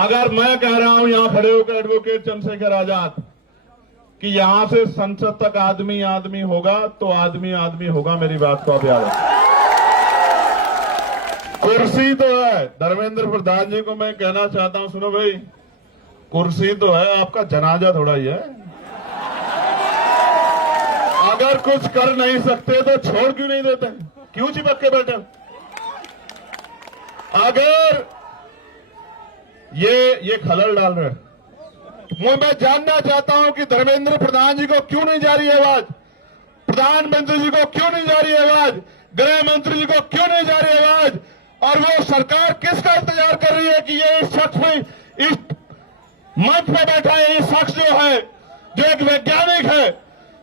अगर मैं कह रहा हूं यहां खड़े होकर एडवोकेट चंद्रशेखर आजाद कि यहां से संसद तक आदमी आदमी होगा तो आदमी आदमी होगा, मेरी बात को आप याद रखें। कुर्सी तो है, धर्मेंद्र प्रधान जी को मैं कहना चाहता हूं, सुनो भाई, कुर्सी तो है, आपका जनाजा थोड़ा ही है। अगर कुछ कर नहीं सकते तो छोड़ क्यों नहीं देते, क्यों चिपक के बैठे? अगर ये खलल डाल रहे हैं, मैं जानना चाहता हूं कि धर्मेंद्र प्रधान जी को क्यों नहीं जा रही आवाज, प्रधानमंत्री जी को क्यों नहीं जा रही आवाज, गृह मंत्री जी को क्यों नहीं जा रही आवाज, और वो सरकार किसका इंतजार कर रही है कि ये इस शख्स में, इस मंच पे बैठा है ये शख्स जो है, जो एक वैज्ञानिक है,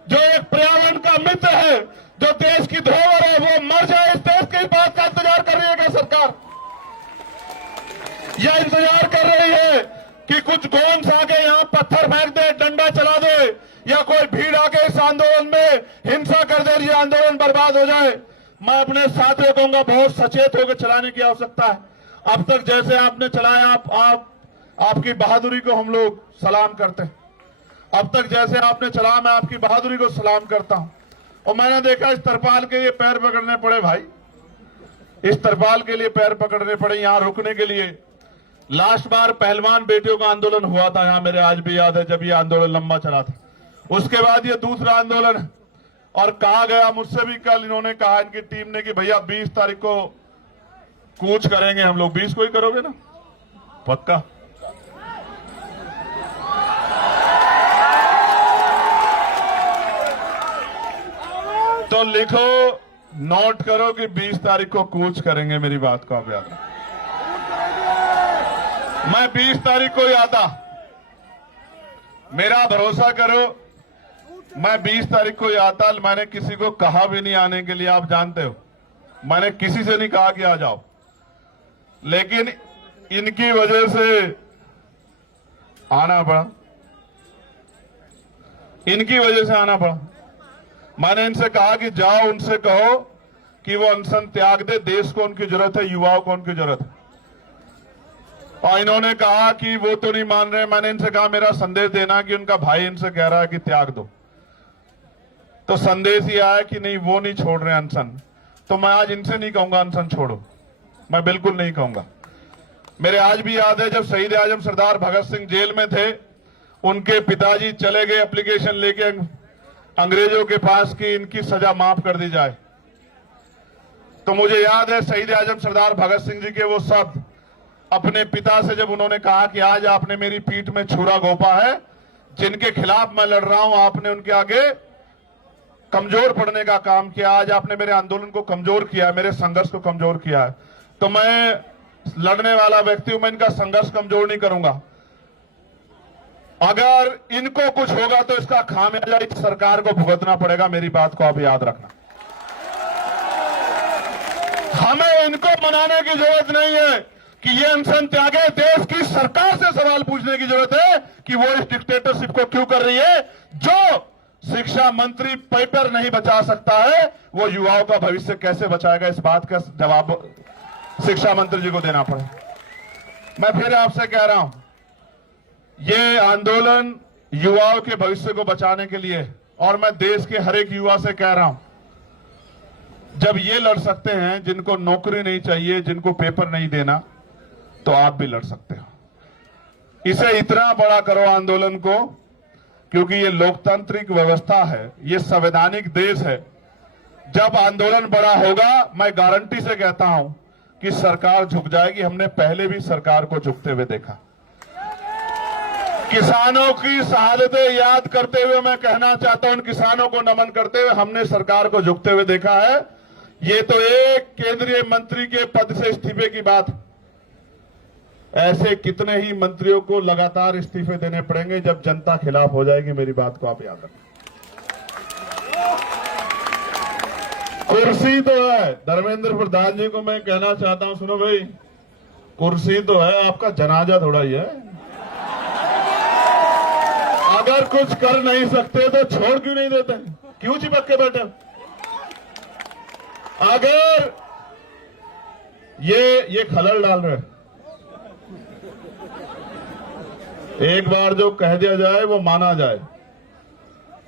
जो एक पर्यावरण का मित्र है, जो देश की धरोहर है, वो मर जाए, इस देश की बात का इंतजार कर रही है क्या सरकार? यह इंतजार कर रही है कि कुछ गोंस आके यहां पत्थर फेंक दे, डंडा चला दे, या कोई भीड़ आके इस आंदोलन में हिंसा कर दे, ये आंदोलन बर्बाद हो जाए। मैं अपने साथियों को कहूंगा, बहुत सचेत होकर चलाने की आवश्यकता है। अब तक जैसे आपने चलाया, आपकी बहादुरी को हम लोग सलाम करते हैं। अब तक जैसे आपने चला, मैं आपकी बहादुरी को सलाम करता हूं। और मैंने देखा इस तरपाल के लिए पैर पकड़ने पड़े भाई, इस तरपाल के लिए पैर पकड़ने पड़े यहां रुकने के लिए। लास्ट बार पहलवान बेटियों का आंदोलन हुआ था यहां, मेरे आज भी याद है, जब ये आंदोलन लंबा चला था। उसके बाद ये दूसरा आंदोलन है। और कहा गया मुझसे भी कल, इन्होंने कहा इनकी टीम ने कि भैया 20 तारीख को कूच करेंगे हम लोग। 20 को ही करोगे ना पक्का? तो लिखो, नोट करो कि 20 तारीख को कूच करेंगे, मेरी बात को आप याद रखो। मैं 20 तारीख को ही आता, मेरा भरोसा करो, मैं 20 तारीख को ही आता। मैंने किसी को कहा भी नहीं आने के लिए, आप जानते हो, मैंने किसी से नहीं कहा कि आ जाओ, लेकिन इनकी वजह से आना पड़ा, इनकी वजह से आना पड़ा। मैंने इनसे कहा कि जाओ, उनसे कहो कि वो अनशन त्याग दे, देश को उनकी जरूरत है, युवाओं को उनकी जरूरत है। और इन्होंने कहा कि वो तो नहीं मान रहे। मैंने इनसे कहा मेरा संदेश देना कि उनका भाई इनसे कह रहा है कि त्याग दो, तो संदेश ये आया कि नहीं, वो नहीं छोड़ रहे अनशन। तो मैं आज इनसे नहीं कहूंगा अनशन छोड़ो, मैं बिल्कुल नहीं कहूंगा। मेरे आज भी याद है जब शहीद आजम सरदार भगत सिंह जेल में थे, उनके पिताजी चले गए एप्लीकेशन लेके अंग्रेजों के पास कि इनकी सजा माफ कर दी जाए। तो मुझे याद है शहीद आजम सरदार भगत सिंह जी के वो शब्द अपने पिता से, जब उन्होंने कहा कि आज आपने मेरी पीठ में छुरा घोंपा है, जिनके खिलाफ मैं लड़ रहा हूं, आपने उनके आगे कमजोर पड़ने का काम किया, आज आपने मेरे आंदोलन को कमजोर किया है, मेरे संघर्ष को कमजोर किया है। तो मैं लड़ने वाला व्यक्ति हूं, मैं इनका संघर्ष कमजोर नहीं करूंगा। अगर इनको कुछ होगा तो इसका खामियाजा इस सरकार को भुगतना पड़ेगा, मेरी बात को आप याद रखना। हमें इनको मनाने की जरूरत नहीं है कि ये अनशन त्यागे, देश की सरकार से सवाल पूछने की जरूरत है कि वो इस डिक्टेटरशिप को क्यों कर रही है। जो शिक्षा मंत्री पेपर नहीं बचा सकता है, वो युवाओं का भविष्य कैसे बचाएगा, इस बात का जवाब शिक्षा मंत्री जी को देना पड़े। मैं फिर आपसे कह रहा हूं, ये आंदोलन युवाओं के भविष्य को बचाने के लिए, और मैं देश के हर एक युवा से कह रहा हूं, जब ये लड़ सकते हैं जिनको नौकरी नहीं चाहिए, जिनको पेपर नहीं देना, तो आप भी लड़ सकते हो। इसे इतना बड़ा करो आंदोलन को, क्योंकि ये लोकतांत्रिक व्यवस्था है, ये संवैधानिक देश है। जब आंदोलन बड़ा होगा, मैं गारंटी से कहता हूं कि सरकार झुक जाएगी। हमने पहले भी सरकार को झुकते हुए देखा। किसानों की शहादतें याद करते हुए मैं कहना चाहता हूं, उन किसानों को नमन करते हुए हमने सरकार को झुकते हुए देखा है। ये तो एक केंद्रीय मंत्री के पद से इस्तीफे की बात, ऐसे कितने ही मंत्रियों को लगातार इस्तीफे देने पड़ेंगे जब जनता खिलाफ हो जाएगी, मेरी बात को आप याद रखें। कुर्सी तो है, धर्मेंद्र प्रधान जी को मैं कहना चाहता हूं, सुनो भाई, कुर्सी तो है, आपका जनाजा थोड़ा ही है। अगर कुछ कर नहीं सकते तो छोड़ क्यों नहीं देते, क्यों चिपक के बैठे? अगर ये खलल डाल रहे हैं, एक बार जो कह दिया जाए वो माना जाए,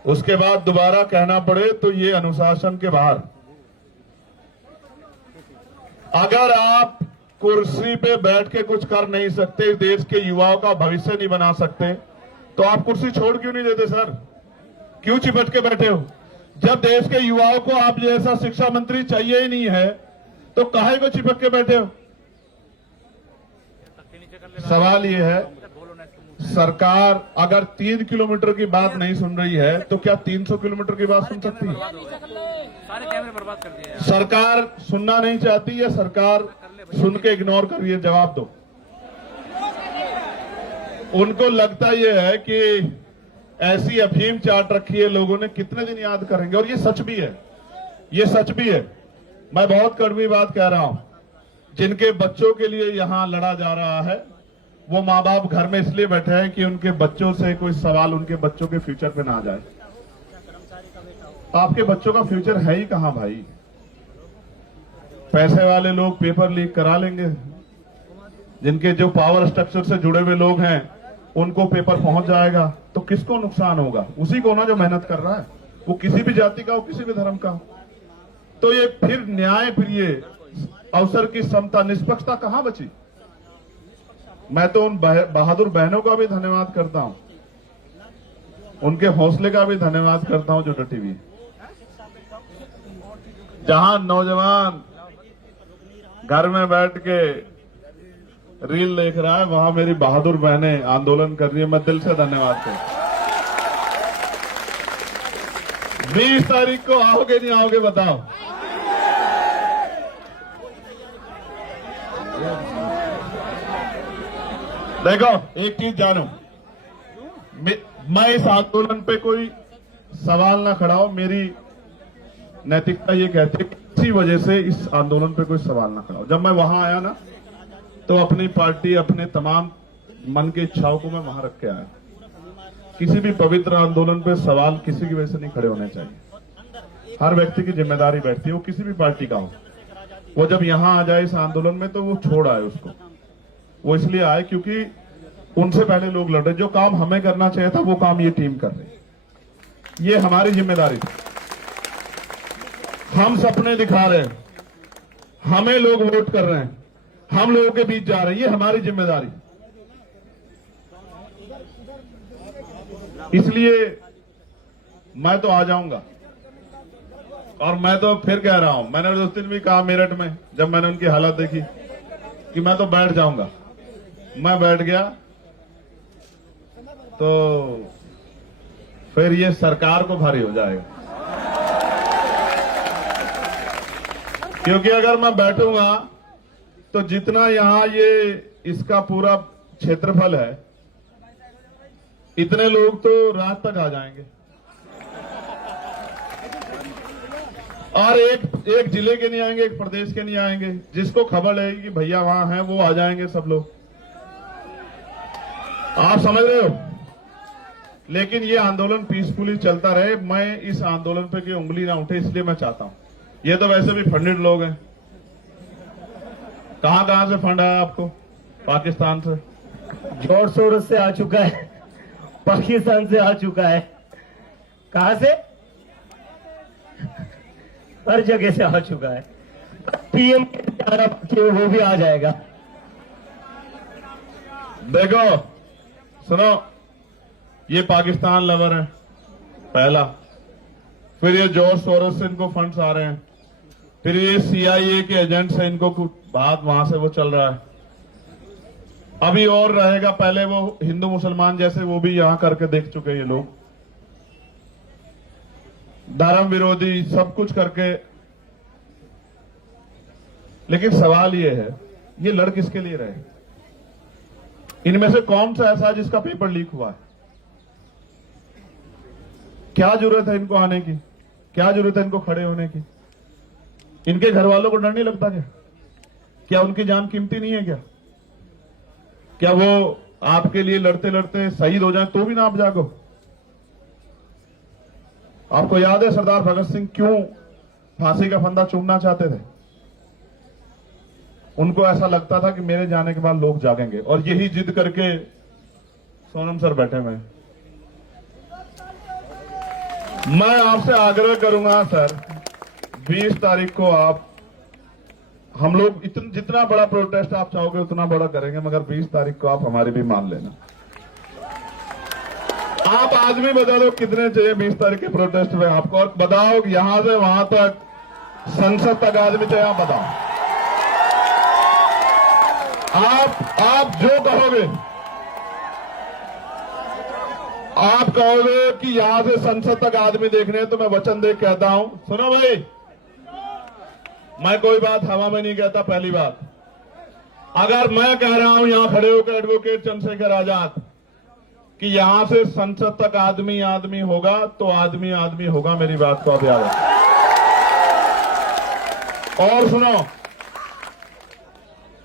उसके बाद दोबारा कहना पड़े तो ये अनुशासन के बाहर। अगर आप कुर्सी पे बैठ के कुछ कर नहीं सकते, देश के युवाओं का भविष्य नहीं बना सकते, तो आप कुर्सी छोड़ क्यों नहीं देते सर? क्यों चिपट के बैठे हो? जब देश के युवाओं को आप जैसा शिक्षा मंत्री चाहिए ही नहीं है तो काहे को चिपक के बैठे हो? सवाल ये है, सरकार अगर 3 किलोमीटर की बात नहीं सुन रही है तो क्या 300 किलोमीटर की बात सुन सकती है? सारे कैमरे बर्बाद कर दिए। सरकार सुनना नहीं चाहती या सरकार सुन के इग्नोर कर रही है? जवाब दो। उनको लगता यह है कि ऐसी अफीम चाट रखी है लोगों ने, कितने दिन याद करेंगे? और ये सच भी है, ये सच भी है। मैं बहुत कड़वी बात कह रहा हूं, जिनके बच्चों के लिए यहां लड़ा जा रहा है वो माँ बाप घर में इसलिए बैठे हैं कि उनके बच्चों से कोई सवाल उनके बच्चों के फ्यूचर पे ना आ जाए। आपके बच्चों का फ्यूचर है ही कहां भाई? पैसे वाले लोग पेपर लीक करा लेंगे, जिनके जो पावर स्ट्रक्चर से जुड़े हुए लोग हैं उनको पेपर पहुंच जाएगा, तो किसको नुकसान होगा? उसी को ना जो मेहनत कर रहा है, वो किसी भी जाति का हो, किसी भी धर्म का हो। तो ये फिर न्याय, फिर ये अवसर की समता, निष्पक्षता कहां बची? मैं तो उन बहादुर बहनों का भी धन्यवाद करता हूं, उनके हौसले का भी धन्यवाद करता हूं जो डटी हुई। जहां नौजवान घर में बैठ के रील देख रहा है, वहां मेरी बहादुर बहनें आंदोलन कर रही है। मैं दिल से धन्यवाद करता हूं। 20 तारीख को आओगे नहीं आओगे बताओ? देखो एक चीज जानो, मैं इस आंदोलन पे कोई सवाल ना खड़ा हो, मेरी नैतिकता ये कहती है किसी वजह से इस आंदोलन पे कोई सवाल ना खड़ा हो। जब मैं वहां आया ना तो अपनी पार्टी, अपने तमाम मन की इच्छाओं को मैं वहां रख के आया। किसी भी पवित्र आंदोलन पे सवाल किसी की वजह से नहीं खड़े होने चाहिए। हर व्यक्ति की जिम्मेदारी बैठती है, वो किसी भी पार्टी का हो। वो जब यहां आ जाए इस आंदोलन में तो वो छोड़ आए उसको। वो इसलिए आए क्योंकि उनसे पहले लोग लड़ रहे। जो काम हमें करना चाहिए था वो काम ये टीम कर रही। ये हमारी जिम्मेदारी थी। हम सपने दिखा रहे हैं, हमें लोग वोट कर रहे हैं, हम लोगों के बीच जा रहे हैं, ये हमारी जिम्मेदारी। इसलिए मैं तो आ जाऊंगा। और मैं तो फिर कह रहा हूं, मैंने उस दिन भी कहा मेरठ में जब मैंने उनकी हालत देखी कि मैं तो बैठ जाऊंगा। मैं बैठ गया तो फिर ये सरकार को भारी हो जाएगा, क्योंकि अगर मैं बैठूंगा तो जितना यहां ये इसका पूरा क्षेत्रफल है, इतने लोग तो रात तक आ जाएंगे। और एक जिले के नहीं आएंगे, एक प्रदेश के नहीं आएंगे। जिसको खबर रहेगी कि भैया वहां हैं वो आ जाएंगे सब लोग। आप समझ रहे हो? लेकिन ये आंदोलन पीसफुली चलता रहे। मैं इस आंदोलन पे की उंगली ना उठे इसलिए मैं चाहता हूं। ये तो वैसे भी फंडेड लोग हैं। कहां से फंड आया आपको? पाकिस्तान से जोर शोर से आ चुका है, पाकिस्तान से आ चुका है। कहां से? हर जगह से आ चुका है। पीएम के वो भी आ जाएगा। देखो सुनो, ये पाकिस्तान लवर है पहला, फिर ये जॉर्ज सोरोस से इनको फंड्स आ रहे हैं, फिर ये CIA के एजेंट से इनको कुछ बात वहां से वो चल रहा है। अभी और रहेगा, पहले वो हिंदू मुसलमान जैसे वो भी यहां करके देख चुके ये लोग, धर्म विरोधी सब कुछ करके। लेकिन सवाल ये है, ये लड़ किसके लिए रहे? इनमें से कौन सा ऐसा है जिसका पेपर लीक हुआ है? क्या जरूरत है इनको आने की? क्या जरूरत है इनको खड़े होने की? इनके घर वालों को डर नहीं लगता क्या? क्या उनकी जान कीमती नहीं है क्या? क्या वो आपके लिए लड़ते लड़ते शहीद हो जाए तो भी ना आप जागो? आपको याद है सरदार भगत सिंह क्यों फांसी का फंदा चूमना चाहते थे? उनको ऐसा लगता था कि मेरे जाने के बाद लोग जागेंगे, और यही जिद करके सोनम सर बैठे हुए हैं। मैं आपसे आग्रह करूंगा सर, 20 तारीख को आप, हम लोग जितना बड़ा प्रोटेस्ट आप चाहोगे उतना बड़ा करेंगे, मगर 20 तारीख को आप हमारी भी मान लेना। आप आदमी बता दो कितने चाहिए 20 तारीख के प्रोटेस्ट में आपको, और बताओ कि यहां से वहां तक, संसद तक आदमी चाहिए, आप बताओ। आप जो कहोगे, आप कहोगे कि यहां से संसद तक आदमी देखने, तो मैं वचन दे कहता हूं, सुनो भाई, मैं कोई बात हवा में नहीं कहता। पहली बात, अगर मैं कह रहा हूं यहां खड़े होकर एडवोकेट चंद्रशेखर आजाद कि यहां से संसद तक आदमी आदमी होगा, तो आदमी आदमी होगा, मेरी बात को आप याद रखें। और सुनो,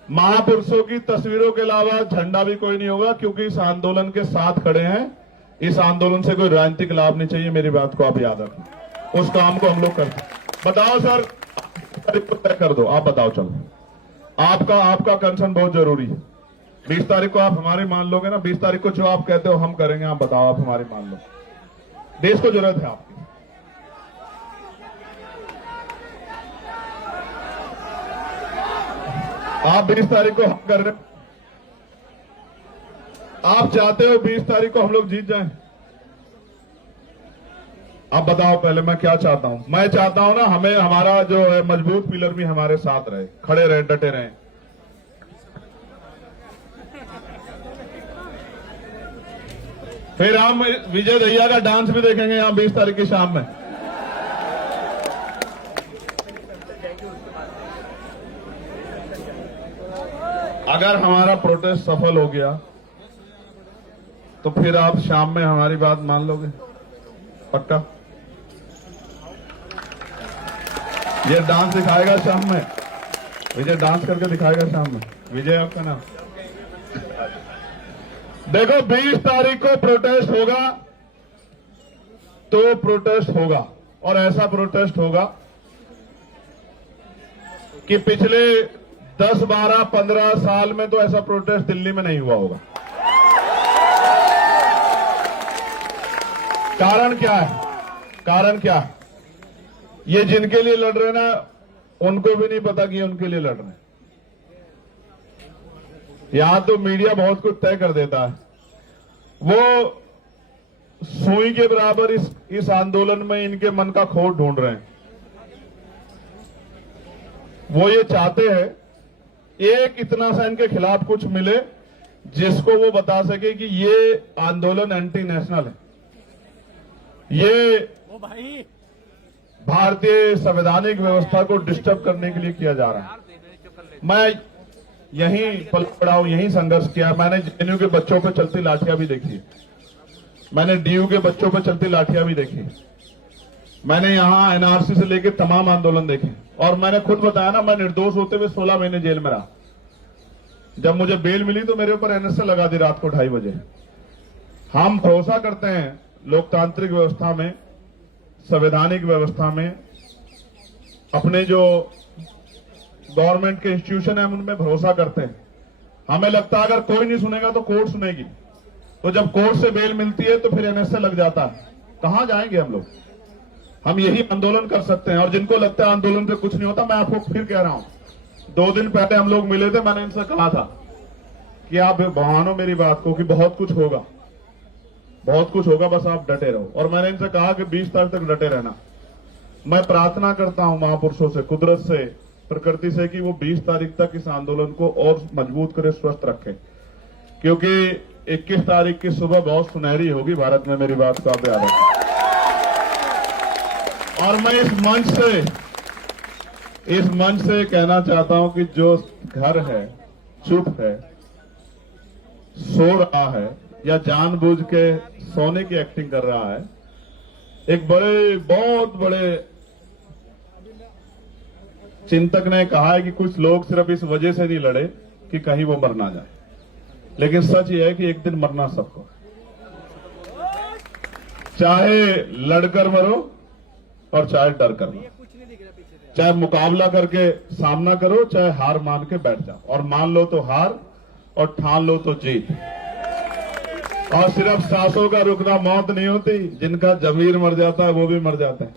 महापुरुषों की तस्वीरों के अलावा झंडा भी कोई नहीं होगा, क्योंकि इस आंदोलन के साथ खड़े हैं। इस आंदोलन से कोई राजनीतिक लाभ नहीं चाहिए, मेरी बात को आप याद रखें। उस काम को हम लोग करते हैं। बताओ सर, तारीख को तय कर दो, आप बताओ। चलो, आपका कंसर्न बहुत जरूरी है। 20 तारीख को आप हमारी मान लोगे ना, 20 तारीख को जो आप कहते हो हम करेंगे, आप बताओ, आप हमारी मान लो। देश को जरूरत है आपकी। आप 20 तारीख को हम कर रहे, आप चाहते हो 20 तारीख को हम लोग जीत जाएं? आप बताओ पहले, मैं क्या चाहता हूं? मैं चाहता हूं ना, हमें हमारा जो है मजबूत पिलर भी हमारे साथ रहे, खड़े रहे, डटे रहे। फिर हम विजय दहिया का डांस भी देखेंगे यहां 20 तारीख की शाम में। अगर हमारा प्रोटेस्ट सफल हो गया तो फिर आप शाम में हमारी बात मान लोगे? पक्का? ये डांस दिखाएगा शाम में, विजय डांस करके दिखाएगा शाम में। विजय आपका नाम? देखो, 20 तारीख को प्रोटेस्ट होगा तो प्रोटेस्ट होगा, और ऐसा प्रोटेस्ट होगा कि पिछले 10, 12, 15 साल में तो ऐसा प्रोटेस्ट दिल्ली में नहीं हुआ होगा। कारण क्या है? कारण क्या है? ये जिनके लिए लड़ रहे ना, उनको भी नहीं पता कि उनके लिए लड़ रहे हैं। यहां तो मीडिया बहुत कुछ तय कर देता है। वो सुई के बराबर इस आंदोलन में इनके मन का खोट ढूंढ रहे हैं। वो ये चाहते हैं एक इतना सा इनके खिलाफ कुछ मिले जिसको वो बता सके कि ये आंदोलन एंटी नेशनल है, ये भारतीय संवैधानिक व्यवस्था को डिस्टर्ब करने के लिए किया जा रहा है। मैं यहीं पल पड़ा हूं, यहीं संघर्ष किया। मैंने जेएनयू के बच्चों पर चलती लाठियां भी देखी, मैंने डीयू के बच्चों पर चलती लाठियां भी देखी, मैंने यहां एनआरसी से लेकर तमाम आंदोलन देखे, और मैंने खुद बताया ना, मैं निर्दोष होते हुए 16 महीने जेल में रहा। जब मुझे बेल मिली तो मेरे ऊपर एनएसए लगा दी रात को 2:30 बजे। हम भरोसा करते हैं लोकतांत्रिक व्यवस्था में, संवैधानिक व्यवस्था में, अपने जो गवर्नमेंट के इंस्टीट्यूशन है उनमें भरोसा करते हैं। हमें लगता है अगर कोई नहीं सुनेगा तो कोर्ट सुनेगी, तो जब कोर्ट से बेल मिलती है तो फिर एनएसए लग जाता है। कहां जाएंगे हम लोग? हम यही आंदोलन कर सकते हैं। और जिनको लगता है आंदोलन से कुछ नहीं होता, मैं आपको फिर कह रहा हूं, 2 दिन पहले हम लोग मिले थे, मैंने इनसे कहा था कि आप मानो मेरी बात को कि बहुत कुछ होगा, बहुत कुछ होगा, बस आप डटे रहो। और मैंने इनसे कहा कि 20 तारीख तक डटे रहना। मैं प्रार्थना करता हूं महापुरुषों से, कुदरत से, प्रकृति से, कि वो 20 तारीख तक इस आंदोलन को और मजबूत करे, स्वस्थ रखे, क्योंकि 21 तारीख की सुबह बहुत सुनहरी होगी भारत में, मेरी बात को आप याद रखें। और मैं इस मंच से कहना चाहता हूं कि जो घर है, चुप है, सो रहा है, या जानबूझ के सोने की एक्टिंग कर रहा है, एक बहुत बड़े चिंतक ने कहा है कि कुछ लोग सिर्फ इस वजह से नहीं लड़े कि कहीं वो मर ना जाए, लेकिन सच ये है कि एक दिन मरना सबको, चाहे लड़कर मरो और चाहे डर कर मरो, चाहे मुकाबला करके सामना करो, चाहे हार मान के बैठ जाओ, और मान लो तो हार और ठान लो तो जीत। और सिर्फ सांसों का रुकना मौत नहीं होती, जिनका जमीर मर जाता है वो भी मर जाते हैं।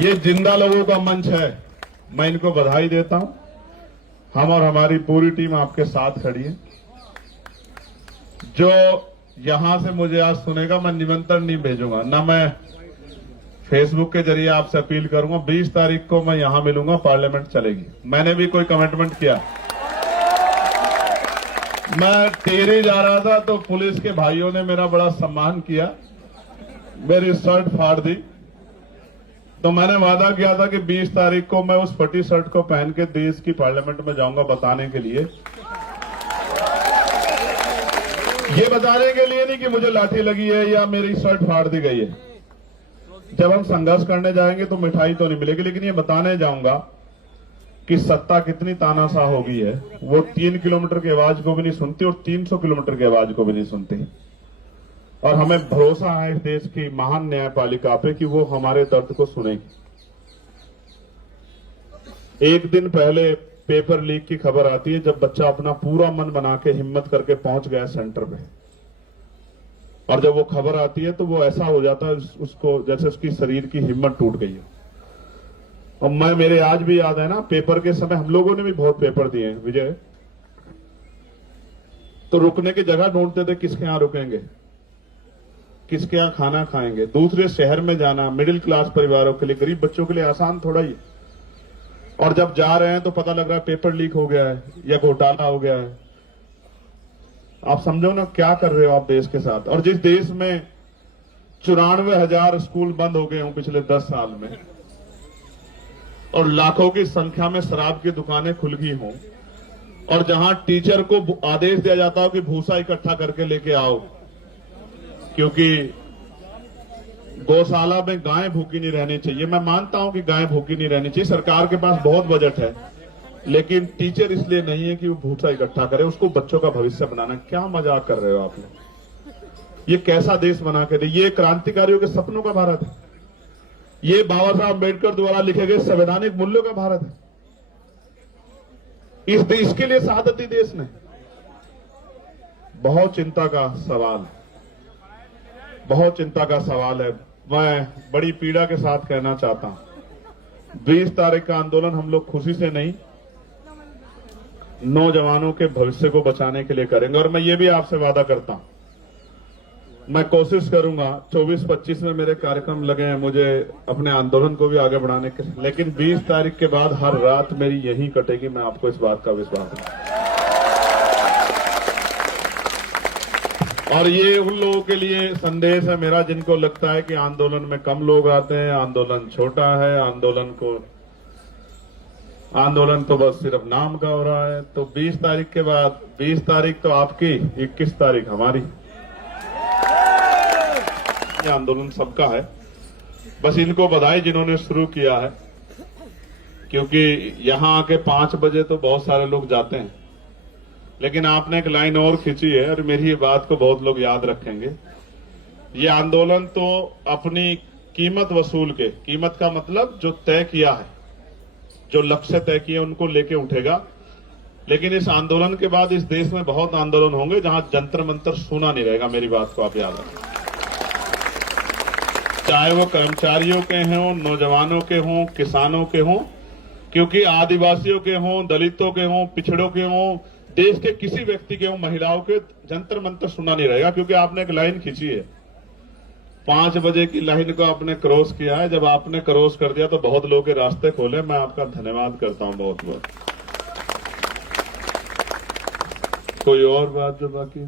ये जिंदा लोगों का मंच है, मैं इनको बधाई देता हूं। हम और हमारी पूरी टीम आपके साथ खड़ी है। जो यहां से मुझे आज सुनेगा, मैं निमंत्रण नहीं भेजूंगा, ना मैं फेसबुक के जरिए आपसे अपील करूंगा। 20 तारीख को मैं यहां मिलूंगा, पार्लियामेंट चलेगी। मैंने भी कोई कमिटमेंट किया, मैं टेहरी जा रहा था तो पुलिस के भाइयों ने मेरा बड़ा सम्मान किया, मेरी शर्ट फाड़ दी। तो मैंने वादा किया था कि 20 तारीख को मैं उस फटी शर्ट को पहन के देश की पार्लियामेंट में जाऊंगा, बताने के लिए, ये बताने के लिए नहीं कि मुझे लाठी लगी है या मेरी शर्ट फाड़ दी गई है। जब हम संघर्ष करने जाएंगे तो मिठाई तो नहीं मिलेगी, लेकिन ये बताने जाऊंगा कि सत्ता कितनी तानाशाह हो गई है। वो 3 किलोमीटर की आवाज को भी नहीं सुनती और 300 किलोमीटर की आवाज को भी नहीं सुनती। और हमें भरोसा है इस देश की महान न्यायपालिका पे कि वो हमारे दर्द को सुनेगी। एक दिन पहले पेपर लीक की खबर आती है, जब बच्चा अपना पूरा मन बना के हिम्मत करके पहुंच गया सेंटर पे, और जब वो खबर आती है तो वो ऐसा हो जाता है उसको जैसे उसकी शरीर की हिम्मत टूट गई है। और मेरे आज भी याद है ना, पेपर के समय हम लोगों ने भी बहुत पेपर दिए हैं विजय, तो रुकने की जगह ढूंढते थे, किसके यहां रुकेंगे, किसके यहां खाना खाएंगे। दूसरे शहर में जाना मिडिल क्लास परिवारों के लिए, गरीब बच्चों के लिए आसान थोड़ा ही। और जब जा रहे हैं तो पता लग रहा है पेपर लीक हो गया है या घोटाला हो गया है। आप समझो ना क्या कर रहे हो आप देश के साथ। और जिस देश में 94,000 स्कूल बंद हो गए हों पिछले 10 साल में, और लाखों की संख्या में शराब की दुकानें खुल गई हों, और जहां टीचर को आदेश दिया जाता हो कि भूसा इकट्ठा करके लेके आओ, क्योंकि गौशाला में गाय भूखी नहीं रहनी चाहिए। मैं मानता हूं कि गाय भूखी नहीं रहनी चाहिए, सरकार के पास बहुत बजट है, लेकिन टीचर इसलिए नहीं है कि वो भूसा इकट्ठा करे, उसको बच्चों का भविष्य बनाना। क्या मजाक कर रहे हो आप लोग? ये कैसा देश बना के दे? ये क्रांतिकारियों के सपनों का भारत है, ये बाबा साहब अम्बेडकर द्वारा लिखे गए संवैधानिक मूल्यों का भारत है। इस देश के लिए शहादत दी देश ने। बहुत चिंता का सवाल, बहुत चिंता का सवाल है। मैं बड़ी पीड़ा के साथ कहना चाहता हूं, 20 तारीख का आंदोलन हम लोग खुशी से नहीं, नौजवानों के भविष्य को बचाने के लिए करेंगे। और मैं ये भी आपसे वादा करता हूं, मैं कोशिश करूंगा, 24-25 में मेरे कार्यक्रम लगे हैं मुझे अपने आंदोलन को भी आगे बढ़ाने के, लेकिन 20 तारीख के बाद हर रात मेरी यहीं कटेगी। मैं आपको इस बात का विश्वास है। और ये उन लोगों के लिए संदेश है मेरा जिनको लगता है कि आंदोलन में कम लोग आते हैं, आंदोलन छोटा है, आंदोलन तो बस सिर्फ नाम का हो रहा है। तो 20 तारीख के बाद, 20 तारीख तो आपकी, 21 तारीख हमारी। ये आंदोलन सबका है, बस इनको बधाई जिन्होंने शुरू किया है, क्योंकि यहां आके 5 बजे तो बहुत सारे लोग जाते हैं, लेकिन आपने एक लाइन और खींची है और मेरी ये बात को बहुत लोग याद रखेंगे। ये आंदोलन तो अपनी कीमत वसूल के, कीमत का मतलब जो तय किया है, जो लक्ष्य तय किए उनको लेके उठेगा। लेकिन इस आंदोलन के बाद इस देश में बहुत आंदोलन होंगे जहां जंतर मंतर सुना नहीं रहेगा। मेरी बात को आप याद रखें, चाहे वो कर्मचारियों के हों, नौजवानों के हों, किसानों के हों, क्योंकि आदिवासियों के हों, दलितों के हों, पिछड़ों के हों, देश के किसी व्यक्ति के हों, महिलाओं के, जंतर मंतर सुना नहीं रहेगा। क्योंकि आपने एक लाइन खींची है, 5 बजे की लाइन को आपने क्रॉस किया है। जब आपने क्रॉस कर दिया तो बहुत लोगों के रास्ते खोले। मैं आपका धन्यवाद करता हूं बहुत बहुत। कोई और बात जो बाकी?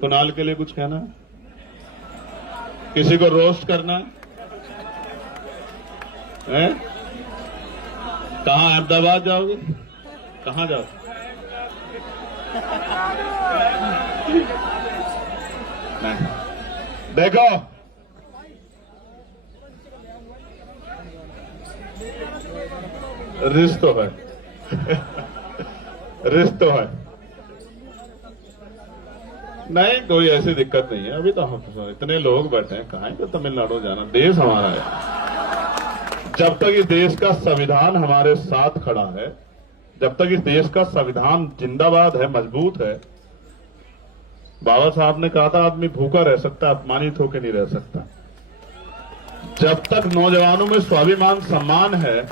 कुणाल के लिए कुछ कहना है? किसी को रोस्ट करना है? कहां अहमदाबाद जाओगे? कहां जाओ? नहीं, देखो रिश्त तो है रिश्त तो है, नहीं कोई ऐसी दिक्कत नहीं है। अभी तो हम इतने लोग बैठे हैं, कहां तो तमिलनाडु जाना, देश हमारा है। जब तक इस देश का संविधान हमारे साथ खड़ा है, जब तक इस देश का संविधान जिंदाबाद है, मजबूत है, बाबा साहब ने कहा था आदमी भूखा रह सकता, अपमानित होकर नहीं रह सकता। जब तक नौजवानों में स्वाभिमान, सम्मान है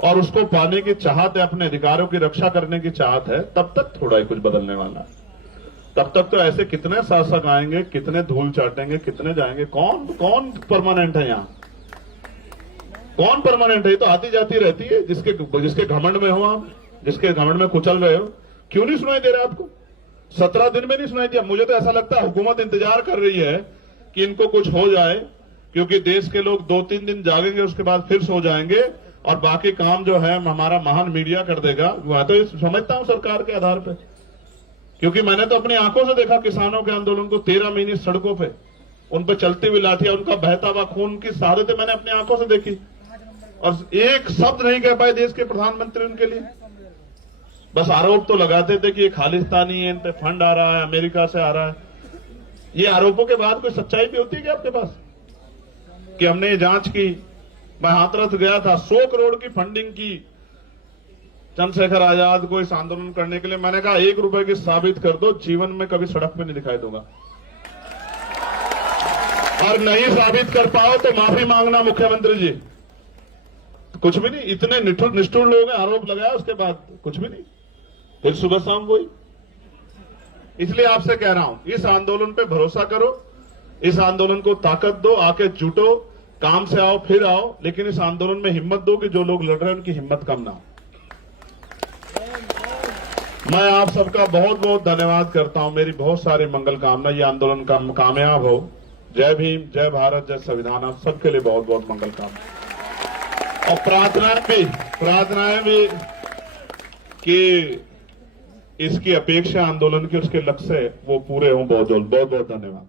और उसको पाने की चाहत है, अपने अधिकारों की रक्षा करने की चाहत है, तब तक थोड़ा ही कुछ बदलने वाला है। तब तक तो ऐसे कितने शासक आएंगे, कितने धूल चाटेंगे, कितने जाएंगे, कौन कौन परमानेंट है यहाँ? कौन परमानेंट है? ये तो आती जाती रहती है। जिसके घमंड में हो आप, जिसके घमंड में कुचल रहे हो, क्यों नहीं सुनाई दे रहा आपको? 17 दिन में नहीं सुनाई दिया। मुझे तो ऐसा लगता है हुकूमत इंतजार कर रही है कि इनको कुछ हो जाए, क्योंकि देश के लोग 2-3 दिन जागेंगे, उसके बाद फिर सो जाएंगे और बाकी काम जो है हमारा महान मीडिया कर देगा। वह तो समझता हूं सरकार के आधार पर, क्योंकि मैंने तो अपनी आंखों से देखा किसानों के आंदोलन को, 13 महीने सड़कों पे, उन पर चलती हुई लाठियां, उनका बहता हुआ खून की शहादतें मैंने अपनी आंखों से देखी, और एक शब्द नहीं कह पाए देश के प्रधानमंत्री उनके लिए। बस आरोप तो लगाते थे कि ये खालिस्तानी है, इन पे फंड आ रहा है, अमेरिका से आ रहा है। ये आरोपों के बाद कोई सच्चाई भी होती है क्या आपके पास? कि हमने ये जांच की, मैं हाथरस गया था, 100 करोड़ की फंडिंग की चंद्रशेखर आजाद को इस आंदोलन करने के लिए। मैंने कहा 1 रुपए की साबित कर दो, जीवन में कभी सड़क पे नहीं दिखाई दूंगा। और नहीं साबित कर पाओ तो माफी मांगना मुख्यमंत्री जी। कुछ भी नहीं, इतने निष्ठुर लोग हैं, आरोप लगाया उसके बाद कुछ भी नहीं, फिर सुबह शाम वही। इसलिए आपसे कह रहा हूं, इस आंदोलन पे भरोसा करो, इस आंदोलन को ताकत दो, आके जुटो, काम से आओ फिर आओ, लेकिन इस आंदोलन में हिम्मत दो कि जो लोग लड़ रहे हैं उनकी हिम्मत कम ना हो। मैं आप सबका बहुत बहुत धन्यवाद करता हूं। मेरी बहुत सारी मंगल कामना, ये आंदोलन कामयाब हो। जय भीम, जय भारत, जय संविधान। आप सबके लिए बहुत बहुत मंगल कामना और प्रार्थनाएं भी कि इसकी अपेक्षा आंदोलन के, उसके लक्ष्य वो पूरे हों। बहुत बहुत धन्यवाद।